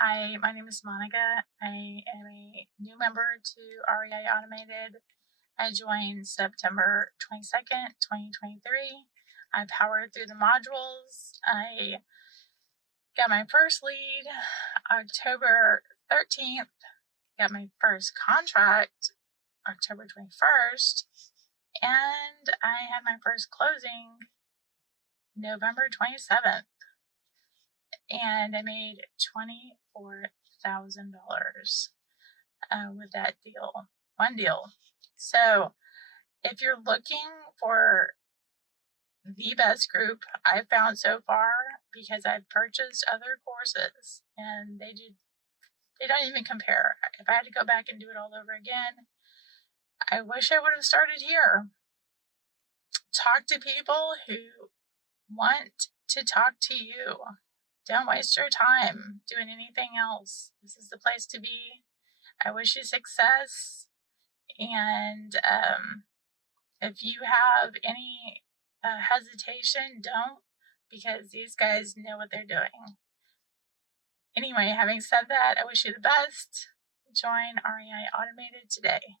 Hi, my name is Monica. I am a new member to REI Automated. I joined September 22nd, 2023. I powered through the modules. I got my first lead October 13th, got my first contract October 21st, and I had my first closing November 27th. And I made $24,000 with that deal, one deal. So if you're looking for the best group I've found so far, because I've purchased other courses and they don't even compare. If I had to go back and do it all over again, I wish I would have started here. Talk to people who want to talk to you. Don't waste your time doing anything else. This is the place to be. I wish you success. And if you have any hesitation, don't, because these guys know what they're doing. Anyway, having said that, I wish you the best. Join REI Automated today.